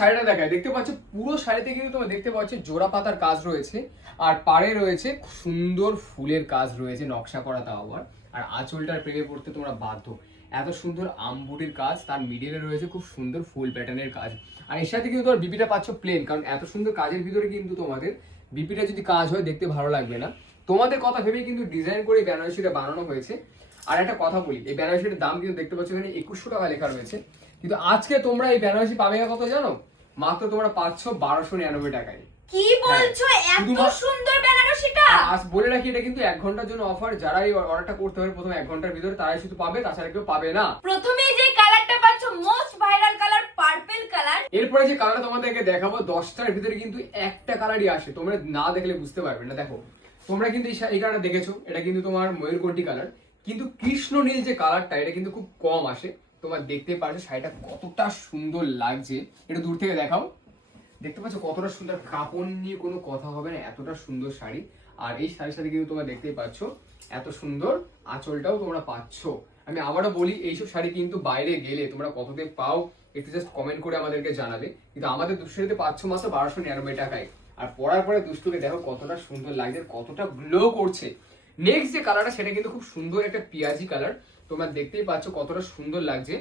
শাড়িটা দেখায়, দেখতে পাচ্ছ পুরো শাড়িতে কিন্তু তোমরা দেখতে পাচ্ছ জোড়া পাতার কাজ রয়েছে, আর পাড়ে রয়েছে সুন্দর ফুলের কাজ রয়েছে, নকশা করা তাও আবার। আর আঁচলটার প্রেমে পড়তে তোমরা বাধ্য, এত সুন্দর আমবুটির কাজ, তার মিডিলে রয়েছে খুব সুন্দর ফুল প্যাটার্নের কাজ। আর এর সাথে কিন্তু তোমার বিপিটা পাচ্ছ প্লেন, কারণ এত সুন্দর কাজের ভিতরে কিন্তু তোমাদের বিপিটা যদি কাজ হয় দেখতে ভালো লাগবে না। তোমাদের কথা ভেবেই কিন্তু ডিজাইন করে বেনারসিটা বানানো হয়েছে। আর একটা কথা বলি, এই বেনারসিটার দাম কিন্তু দেখতে পাচ্ছ এখানে 2100 টাকা লেখা রয়েছে, কিন্তু আজকে তোমরা এই বেনারসি পাবে কত জানো? মাত্র তোমরা পাচ্ছ 1299 টাকায়। কি বলছো? এত সুন্দর বেনারসিটা! আজ বলে রাখি, এটা কিন্তু 1 ঘন্টার জন্য অফার। যারা এই অর্ডারটা করতে হবে প্রথম 1 ঘন্টার ভিতরে তারাই শুধু পাবে, তাছাড়া কেউ পাবে না। প্রথমেই যে কালারটা পাচ্ছ most viral colour, purple colour. এরপরে যে কালারটা তোমাদেরকে দেখাবো 10টার ভিতরে কিন্তু একটা কালারই আসে, তোমরা না দেখলে বুঝতে পারবে না। দেখো তোমরা কিন্তু এই কালারটা দেখেছো, এটা কিন্তু তোমার ময়ূরকণ্ঠী কালার, কিন্তু কৃষ্ণ নীল যে কালারটা এটা কিন্তু খুব কম আসে। তোমার দেখতে পারছো শাড়িটা কতটা সুন্দর লাগছে, এটা দূর থেকে দেখাও। দেখতে পাচ্ছ কতটা সুন্দর, কাপড় নিয়ে কোনো কথা হবে না, এতটা সুন্দর শাড়ি। আর এই শাড়ির সাথে কিন্তু তোমরা দেখতেই পাচ্ছ এত সুন্দর আঁচলটাও তোমরা পাচ্ছ। আমি আবারও বলি, এইসব শাড়ি কিন্তু বাইরে গেলে তোমরা কততে পাও একটু জাস্ট কমেন্ট করে আমাদেরকে জানাবে, কিন্তু আমাদের দুষ্টুতে পাচ্ছ মাত্র 1299 টাকায়। আর পরার পরে দুষ্টুকে দেখো কতটা সুন্দর লাগছে, কতটা গ্লো করছে। নেক্সট যে কালারটা সেটা কিন্তু খুব সুন্দর একটা পিয়াজি কালার, তোমরা দেখতেই পাচ্ছ কতটা সুন্দর লাগছে।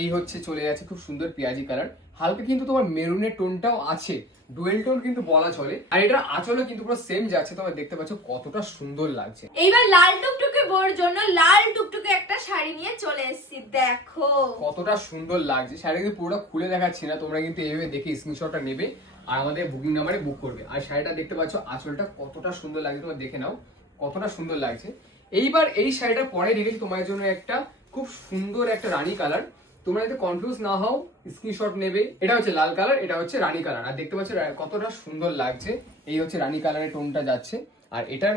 এই হচ্ছে চলে যাচ্ছে খুব সুন্দর পিয়াজি কালার, হালকা কিন্তু তোমার মেরুনের টোনটাও আছে, ডুয়েল টোন কিন্তু বলা চলে। আর এটা আঁচলও কিন্তু পুরো সেম যাচ্ছে, তোমরা দেখতে পাচ্ছ কতটা সুন্দর লাগছে। এইবার লাল টুকটুকে বোর জন্য লাল টুকটুকে একটা শাড়ি নিয়ে চলে এসেছি, দেখো কতটা সুন্দর লাগছে। শাড়ি কিন্তু পুরোটা খুলে দেখাচ্ছি না, তোমরা কিন্তু এইভাবে দেখে স্ক্রিনশটটা নেবে আর আমাদের বুকিং নাম্বারে বুক করবে। আর শাড়িটা দেখতে পাচ্ছ আঁচলটা কতটা সুন্দর লাগছে, তোমরা দেখে নাও কতটা সুন্দর লাগছে। এইবার এই শাড়িটা পরে রেখেছি তোমার জন্য একটা খুব সুন্দর একটা রানী কালার, তোমরা যাতে কনফিউজ না হও স্ক্রিনশট নেবে। এটা হচ্ছে লাল কালার, এটা হচ্ছে রানী কালার, আর দেখতে পাচ্ছ কতটা সুন্দর লাগছে। এই হচ্ছে রানী কালারের টোনটা যাচ্ছে, আর এটার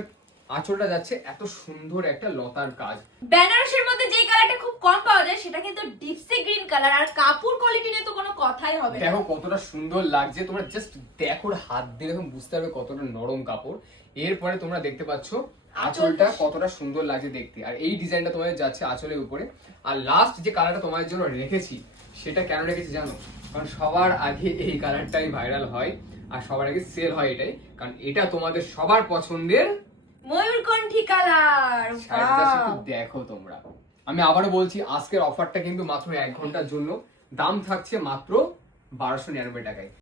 আঁচলটা যাচ্ছে এত সুন্দর একটা লতার কাজ। বেনারসির মধ্যে যে কালারটা খুব কম পাওয়া যায় সেটা কিন্তু ডিপসি গ্রিন কালার, আর কাপড় কোয়ালিটি নিয়ে তো কোনো কথাই হবে না। দেখো কতটা সুন্দর লাগছে, তোমরা জাস্ট দেখো, হাত দিয়ে দেখো বুঝতে পারবে কতটা নরম কাপড়। এরপরে তোমরা দেখতে পাচ্ছ আঁচলটা কতটা সুন্দর লাগছে দেখতে, আর এই ডিজাইনটা তোমাদের যাচ্ছে আঁচলের উপরে। আর লাস্ট যে কালারটা তোমাদের জন্য রেখেছি সেটা কেন রেখেছি জানো? কারণ সবার আগে এই কালারটাই ভাইরাল হয় আর সবার আগে সেল হয় এটাই, কারণ এটা তোমাদের সবার পছন্দের ময়ূরকণ্ঠী কালার। দেখো তোমরা, আমি আবারও বলছি আজকের অফারটা কিন্তু মাত্র 1 ঘন্টার জন্য, দাম থাকছে মাত্র 1299 টাকায়।